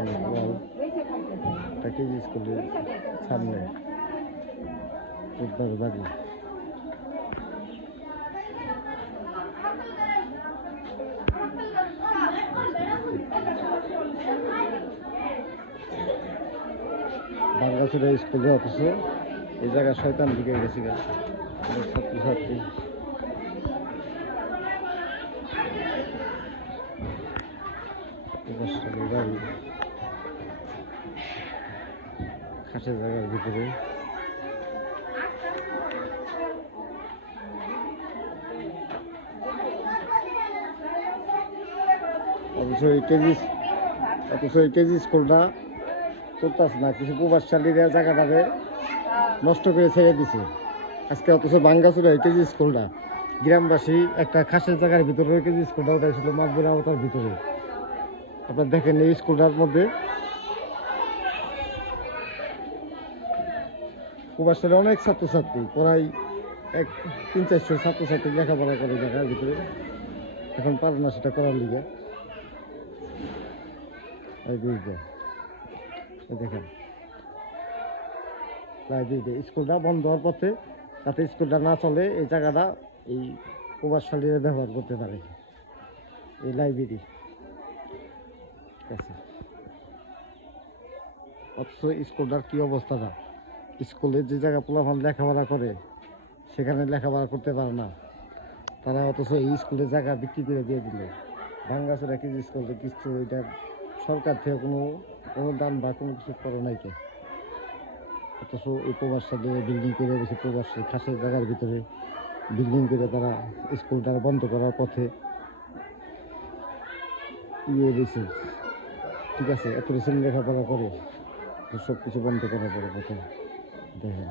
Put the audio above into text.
এখানে ওয়াল একটা কেজি স্কুলের সামনে উদ্ধার বাড়ি। বাঙ্গাসুরা স্কুলে অথচ এই জায়গায় শয়তান ঢুকে গেছে ছাত্রছাত্রী। বাড়ি খাসের জায়গার ভিতরে অথচ এই কেজি স্কুলটা চলতেছে না। কিছু প্রভাবশালীরা জায়গাটাকে নষ্ট করে ছেড়ে দিছে আজকে। অথচ বাঙ্গাসুরা এই কেজি স্কুলটা গ্রামবাসী একটা খাসের জায়গার ভিতরে কেজি স্কুলটা উঠাইছিল মাতবুর আওতার ভিতরে। আপনার দেখেন এই স্কুলটার মধ্যে প্রবাসীরা অনেক ছাত্রছাত্রী, প্রায় 300-400 ছাত্রছাত্রী লেখাপড়া করে জায়গার ভিতরে। এখন পারে না সেটা করার লিগে। দেখেন স্কুলটা বন্ধ হওয়ার পথে, যাতে স্কুলটা না চলে এই জায়গাটা এই প্রভাবশালীরা ব্যবহার করতে পারে। এই লাইব্রেরি আছে অথচ স্কুলটার কি অবস্থাটা। স্কুলে যে জায়গা পোলাপান লেখাপড়া করে সেখানে লেখাপড়া করতে পারে না তারা, অথচ এই স্কুলের জায়গা বিক্রি করে দিয়ে দিল। ভাঙ্গাচোরা কিছু স্কুলে কিছু এটার সরকার থেকে কোনো অনুদান বা কোনো কিছু করে নাই কে। অথচ এই প্রবাসী বিল্ডিং করে বেশি প্রবাসী খাসের জায়গার ভিতরে বিল্ডিং করে তারা স্কুলটা বন্ধ করার পথে দিয়েছে। ঠিক আছে, এত রিসেন্ট লেখাপড়া করে সব কিছু বন্ধ করার পরে প্রথম দেখেন।